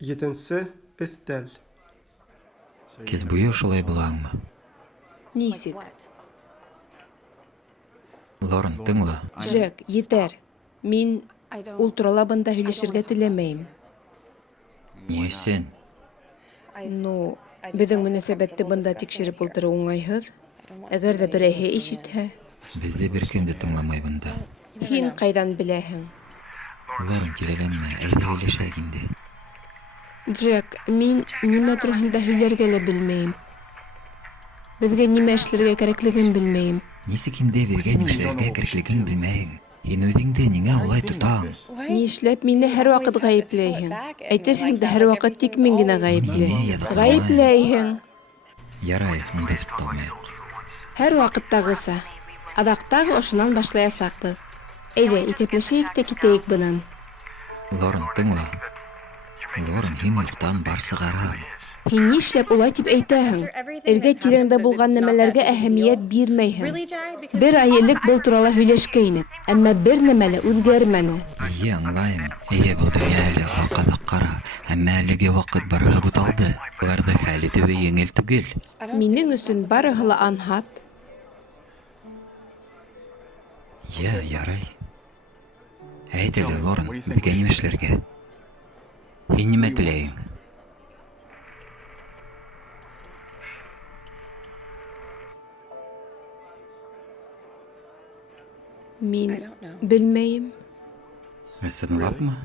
Етенсе өҫтәл. Кез буйы шулай булаңмы? Нисек? Лорен, тыңла. Джек, етәр. Мин ул турала бында һөйләшергә теләмәйем. Ни өсөн? Ну, беҙҙең мөнәсәбәтте бында тикшереп ултырыу уңайһыҙ. Әгәр ҙә берәйһе ишетһә, Безде бер кем дә тыңламай бында. һин ҡайҙан беләһең? Лорен, киләләнмә, әйҙә һөйләшәйек инде. Джек, мин нимә тураһында һөйләргә лә белмәйем. Беҙгә нимә эшләргә кәрәклеген белмәйем. Нисек инде беҙгә нишләргә кәрәклеген белмәйһең? Һин үҙеңде ниңә улай тотаң? Ни эшләп мине һәр ваҡыт ғәйепләйһең? Әйтерһең дә һәр ваҡыт тик мин генә ғәйепле. Ғәйепләйһең. Ярай, унда тупталмайыҡ. Һәр ваҡыттағыса. Аҙаҡ тағы ошонан башлаясаҡбыҙ. Әйҙә, иҫәпләшәйек тә китәйек бынан. Лорен, тыңла. Лорен, һин юҡтан бар сығара. Һин нишләп улай тип әйтәһең? Эргә-тирәңдә булған нәмәләргә әһәмиәт бирмәйһең. Бер ай элек был турала һөйләшкәйнек, әммә бер нәмә лә үҙгәрмәне. Эйе, аңлайым. Эйе, был донъя әле аҡаҙаҡ ҡара. Әммә әлеге ваҡыт барыһы буталды. Уларҙы хәл итеүе еңел түгел. Минең өсөн барыһы ла анһат. Ярай. Әйт әле, Лорен, беҙгә нимә эшләргә? Һин нимә теләйһең? Мин белмәйем. Ысынлапмы?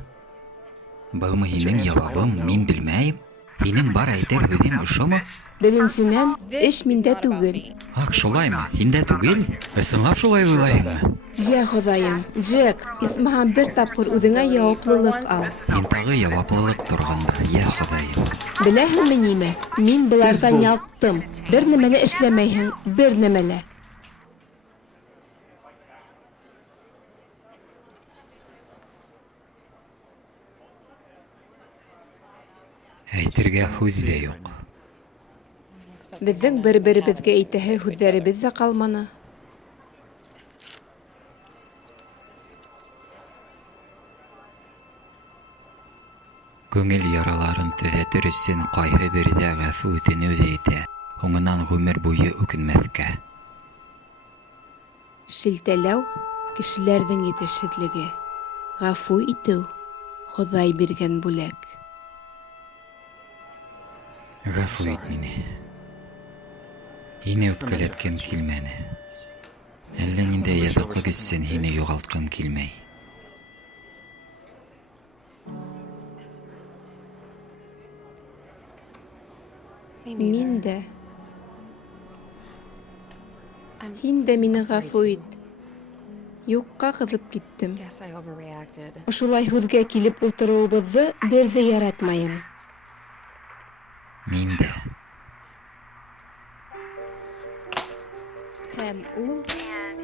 Былмы һинең яуабың, мин белмәйем? Һинең бар әйтер һүҙең ошомо? Беренсенән, эш миндә түгел. Ах, шулаймы? Һиндә түгел? Ысынлап шулай уйлайһыңмы? Я Хоҙайым, Джек, исмаһам бер тапҡыр үҙеңә яуаплылыҡ ал. Һин тағы яуаплылыҡ торғанда, я Хоҙайым. Беләһеңме нимә? Мин быларҙан ялҡтым. Бер нәмә лә эшләмәйһең, бер нәмә лә. Әйтергә һүҙ ҙә юҡ. Беҙҙең бер-беребеҙгә әйтәһе һүҙҙәребеҙ ҙә ҡалманы. Күңел яраларын төҙәтер өсөн ҡайһы берҙә ғәфү үтенеү ҙә етә, һуңынан ғүмер буйы үкенмәҫкә. Шелтәләү кешеләрҙең етешһеҙлеге. Ғәфү итеү Хоҙай биргән бүләк. Ғәфү ит мине. Һине үпкәләткем килмәне. Әллә ниндәй яҙыҡлыҡ өсөн һине юғалтҡым килмәй. Мин дә. Һин дә мине ғәфү ит. Юҡҡа ҡыҙып киттем. Ошолай һүҙгә килеп ултырыуыбыҙҙы бер ҙә яратмайым. Мин дә. Һәм ул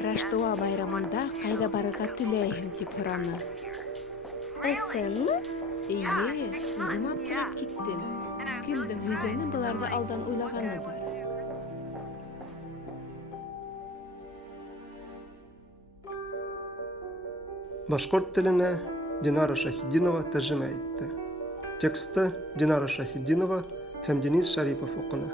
Раштуа байрамында ҡайҙа барырға теләйһең тип һораны. Ысынмы? Эйе, үҙем аптырап киттем. Кемдең һөйгәне быларҙы алдан уйлағаны бар. Башҡорт теленә Динара Шаһидинова тәржемә итте. Тексты Динара Шаһидинова һәм Денис Шарипов уҡыны.